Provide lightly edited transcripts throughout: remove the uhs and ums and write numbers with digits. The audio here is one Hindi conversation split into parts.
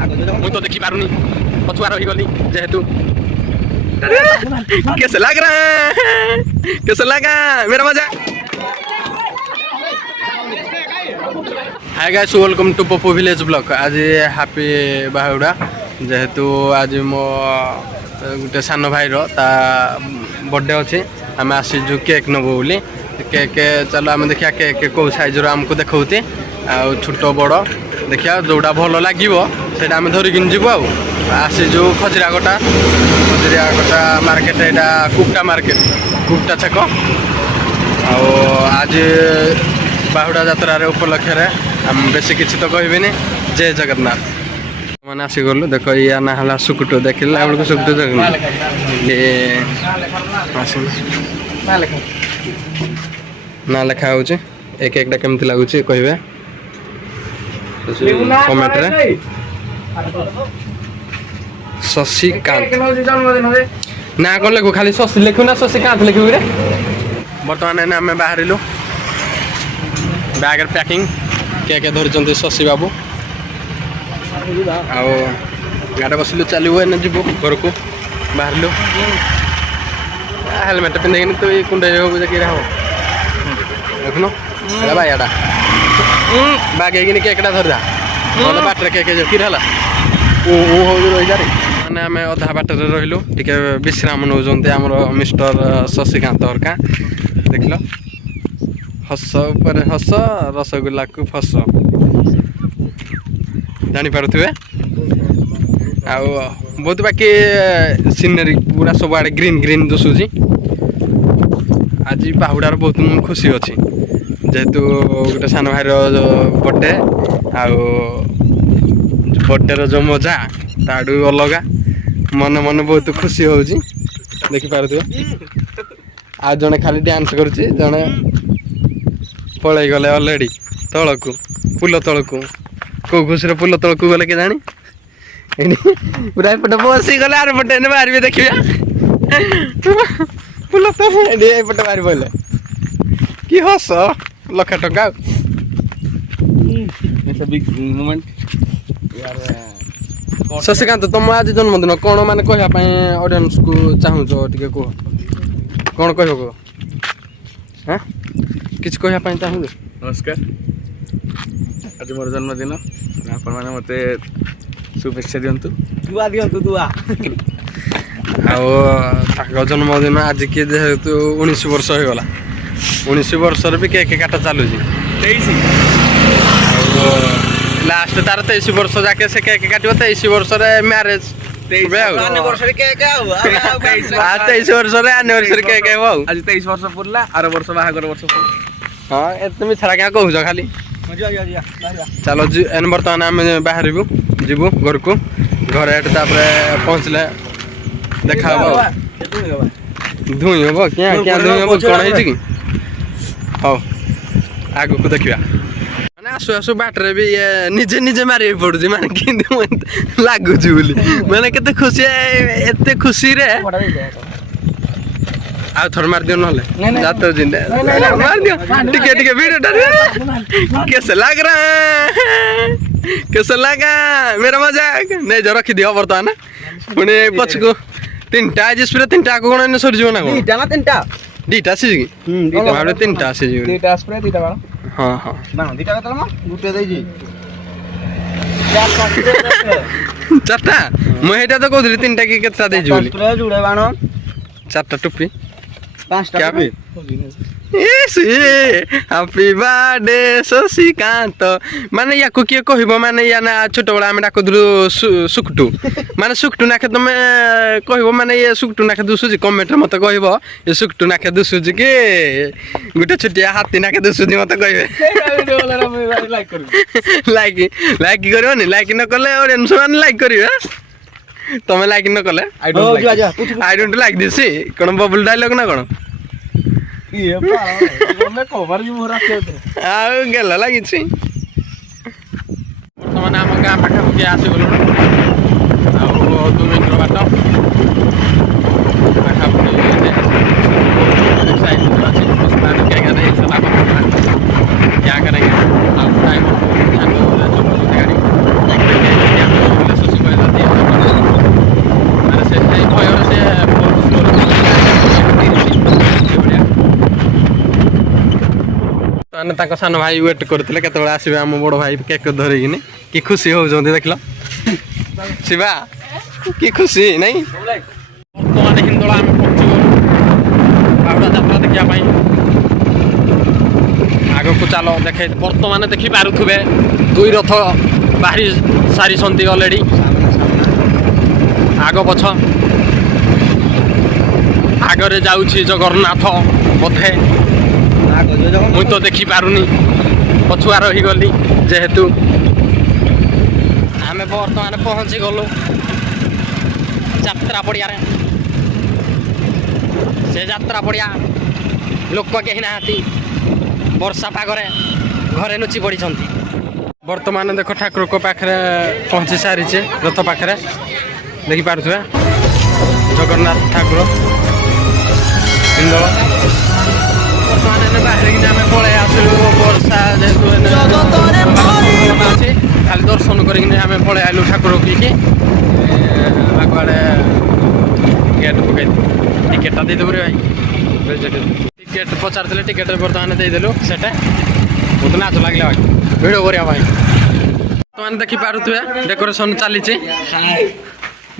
मुझे तो देखी पारूनी पछुआ रही गली जेहेतु कैसे लग रहा है कैसे लगा मेरा मजा hi guys welcome to Pappu village blog आज हैप्पी बाहुड़ा जेहेतु आज मो गोटे सान भाई ता बर्थडे अच्छे आम आसीजु केक नबू बोली केक चलो आम देखिया केक कौ साइज आमको देखते आ छोट बड़ देखिया जोड़ा भल लगे से आम धरिकी जीव आसीजु खजरागटा मार्केट यहाँ कुपटा मार्केट कुपटा छक आज बाहुड़ा यात्रा उपलक्षे आम बेसी किसी तो कहबेनि जय जगन्नाथ मैंने आसीगलु देख या ना है सुकुटु देखला बेलू सुकुटु ना लिखा हो एक एकटा केमती लगुच कहे कमेंट रे शशिकांत ना कौन लिखु खाली शशि लिखु ना शशिकांत लिखु रे बर्तमान आम बाहर बैग पैकिंग केक धरी शशि बाबू आउ गाड़ी बसिलु चलू एने जीव घर को बाहर हेलमेट पिंधिकी तो ये कुंडे हम देखुन बायाटा बागेकिन केकटा धरदा मतलब बाटर केक किरा रही जा मैंने आम अधा बाटर रही टे विश्राम नौ आमर मिस्टर शशिकांत हरका देख लो हस पर हस रसगुल्ला को फस जानीपे आउ बहुत बाकी सीनरी पूरा सब आड़े ग्रीन ग्रीन दिशुची आज बाहुड़ार बहुत खुशी अच्छी जेहेतु गोटे सान भाई बर्थडे आउ बर्थडे जो मजा ताड़ू अलग मन मन बहुत खुशी हो देखिपे आ जड़े खाली डांस करुच्ची जड़े पलि गले अलरेडी तलकू पुल तलकू कौ खुशी पुल तलकू गले के जानी पूरा एपटे बसी गले आर पटे बाहर भी देखिए पुल तो एपटे बाहर पड़े कि हस लक्ष टका शशिकांत तुम आज जन्मदिन कौन मैंने कहवाई ऑडियंस को चाहूच टे कह कौन कह हाँ किसी कहवाई चाहूँ नमस्कार आज मोर जन्मदिन आपण मैंने मत शुभेच्छा दिंतु दुआ दिंतु दुआ जन्मदिन आज किए जेहेतु 19 वर्ष हो गला 19 वर्ष भी केक काटा चलुची 23 लास्ट तार 23 वर्ष जाके से केक काटियो 23 वर्ष रे मैरिज 23 एनिवर्सरी केक आउ 23 वर्ष रे एनिवर्सरी केक आउ आज 23 वर्ष पुरला आर वर्ष बाहागर वर्ष हां एतमी छड़ा क्या कहू खाली चलो एन बर्तमान आम बाहर जीवु घर को घर पहुँचले देखा धुई हम क्या क्या धुई हम कौन है कि हाँ आग को देखा मैंने आसु आसु बाटर भी ये निजे निजे मारे पड़ुची माने लगुच मैंने केते खुशी एत खुशी रे आ थोड़ा मार दियो नहले जाते हो जिंदे मार दियो टिके टिके वीडियो डाल कैसे लग रहा है कैसे लगा मेरा मजाक नहीं जो रखी दियो बर्तमान पुणे पछको तीनटा जिसपरे तीनटा को कोन सर जीव ना तीनटा ना तीनटा दीटा आसी कि भाबे तीनटा आसी जीव दीटा स्प्रे दीटा बाण हां हां ना दीटा कतल म गुटे देई जी चारटा म हेटा तो कहथि तीनटा की केता देई जी बोली स्प्रे जुड़े बाण चारटा टुप्पी पांचटा क्या भी हैप्पी बर्थडे शशिकांत माने या को किए कहबो माने या ना छोट बड़ा हम डाकुदलु सुकटू माने सुकटू नाखे तुमे कहबो माने ये सुकटू नाखे दुसुजी कमेंट मत कहबो ये सुकटू नाखे दुसुजी के गुटे छुटिया हाथी नाखे दुसुजी मत कहबे लाइक लाइक करबो लाइक न करले ऑडियंस माने लाइक करिवे तमे लाइक न करले आई डोंट लाइक दिस कोन बबल डायलॉग ना कोन ये मैं कवर जी मोरा के आ गेला लागि छी वर्तमान हम गाँ पाखा के आसी गलो आ 2 मिनट बाट पाखा पड़ी साइड में अच्छी स्नान क्या कर रहे हैं सलाह क्या करेंगे आप टाइम गाड़ी ବର୍ତ୍ତମାନ ତାଙ୍କ ସାନ ଭାଇ ୱେଟ୍ କରୁଥିଲେ କେତେବେଳେ ଆସିବେ ଆମ ବଡ଼ ଭାଇ କେକ୍ ଧରିକିନି କି ଖୁସି ହେଉଛନ୍ତି ଦେଖିଲ ଶିବା କି ଖୁସି ନାଇଁ ବର୍ତ୍ତମାନ ହିନ୍ଦୋଳ ଆମେ ପହଞ୍ଚି ବାହୁଡ଼ା ଯାତ୍ରା ଦେଖିବା ପାଇଁ ଆଗକୁ ଚାଲ ଦେଖେ ବର୍ତ୍ତମାନ ଦେଖିପାରୁଥିବେ 2 ରଥ ବାହାରି ସାରିଛନ୍ତି ଅଲରେଡ଼ି ଆଗ ପଛ ଆଗରେ ଯାଉଛି ଜଗନ୍ନାଥ ବୋଧେ ମୁଁ ତ ଦେଖିପାରୁନି ପଛୁଆ ରହିଗଲି ଯେହେତୁ ଆମେ ବର୍ତ୍ତମାନ ପହଞ୍ଚି ଗଲୁ ଯାତ୍ରା ପଡ଼ିଆରେ ସେ ଯାତ୍ରା ପଡ଼ିଆ ଲୋକ କେହି ନାହାନ୍ତି ବର୍ଷା ପାଗରେ ଘରେ ଲୁଚି ପଡ଼ିଛନ୍ତି ବର୍ତ୍ତମାନ ଦେଖ ଠାକୁରଙ୍କ ପାଖରେ ପହଞ୍ଚି ସାରିଛେ ରଥ ପାଖରେ ଦେଖିପାରୁଥିବେ ଜଗନ୍ନାଥ ଠାକୁର ହିନ୍ଦୋଳ ବର୍ତ୍ତମାନ ଏନେ ବାହାରିକିନା ଆମେ ପଳେଇ ଆସିଲୁ ବର୍ଷା ଯେହେତୁ ଅଛି ଖାଲି ଦର୍ଶନ କରିକିନା ଆମେ ପଳେଇ ଆସିଲୁ ଠାକୁର କିକି ଆଗୁଆଡ଼େ ଗେଟ୍ ପକାଇଦେଲୁ ଟିକେଟଟା ଦେଇଦେବୁ ରେ ଭାଇ ଟିକେଟ୍ ପଚାରିଥିଲେ ଟିକେଟ୍ ବର୍ତ୍ତମାନ ଦେଇଦେଲୁ ସେଟା ବହୁତ ନାଚ ଲାଗିଲା ଭାଇ ଭିଡ଼ିଓ କରିବା ଭାଇ ବର୍ତ୍ତମାନ ଦେଖିପାରୁଥିବେ ଡେକୋରେସନ୍ ଚାଲିଛି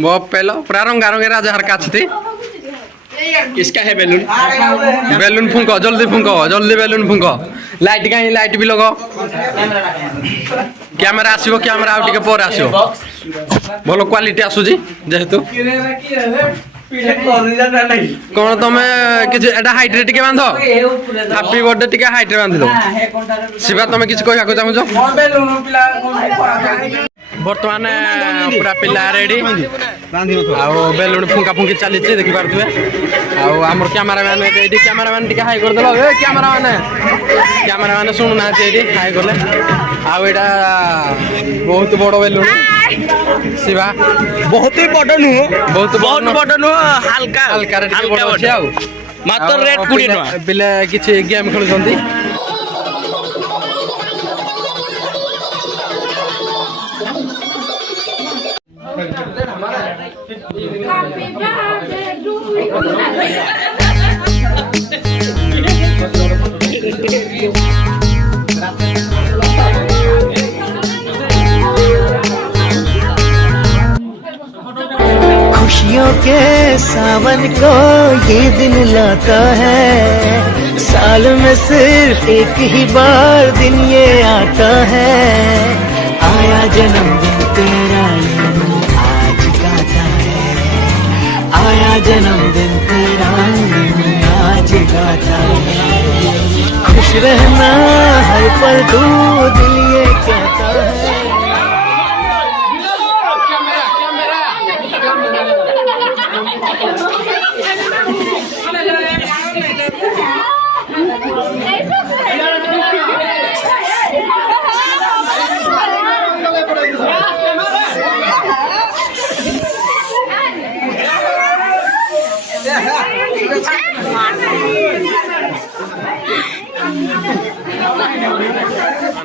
बपेलो पूरा रंगा रंगे राजा हर काछ थी किसका है बैलून बैलून फूंको जल्दी बैलून फूंको लाइट कहीं लाइट भी लगो कैमरा आसीबो कैमरा आउ टिके पर आसीबो भलो क्वालिटी आसुजी जेहेतु कौन तुम किसी एटा हाइट रे टिके बांधो हैप्पी बर्थडे टिके हाइट रे बांध दो शिवा तुम किसी कहया को चाहू बर्तमान पूरा पिला रेडी आउ बेलून फुंका फुंकी चली देखी पारे आम कैमरामैन कैमरामैन टी हाई करदेल कैमरामैन शुणुना हाई कले आईटा बहुत बड़ बेलून शिवा बहुत ही बड़ नुह बहुत बड़ नुह हल्का हल्का मात्र रेट 20 टका पिले किसी गेम खेलुछंती खुशियों के सावन को ये दिन लाता है साल में सिर्फ एक ही बार दिन ये आता है आया जन्मदिन तेरा आज गाता है आया जन्मदिन तेरा आज गाता है खुश रहना हर पल तू दिल ये कहता है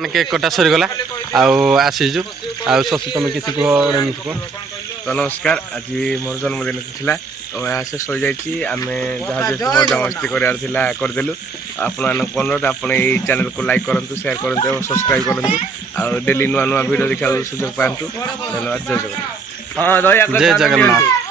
केक कटा सरीगला आसीजु शशि तुम किसी कह तो नमस्कार आज मोर जन्मदिन था तो यहाँ से सो जाइए आम जहाँ मजा मस्ती करदेलु आपको अनुरोध आप चैनल को लाइक करूँ शेयर करूँ और सब्सक्राइब करूँ आ डेली नुआ नुआ वीडियो देखा सुजोग पातु धन्यवाद जय जगन्नाथ जय जगन्नाथ।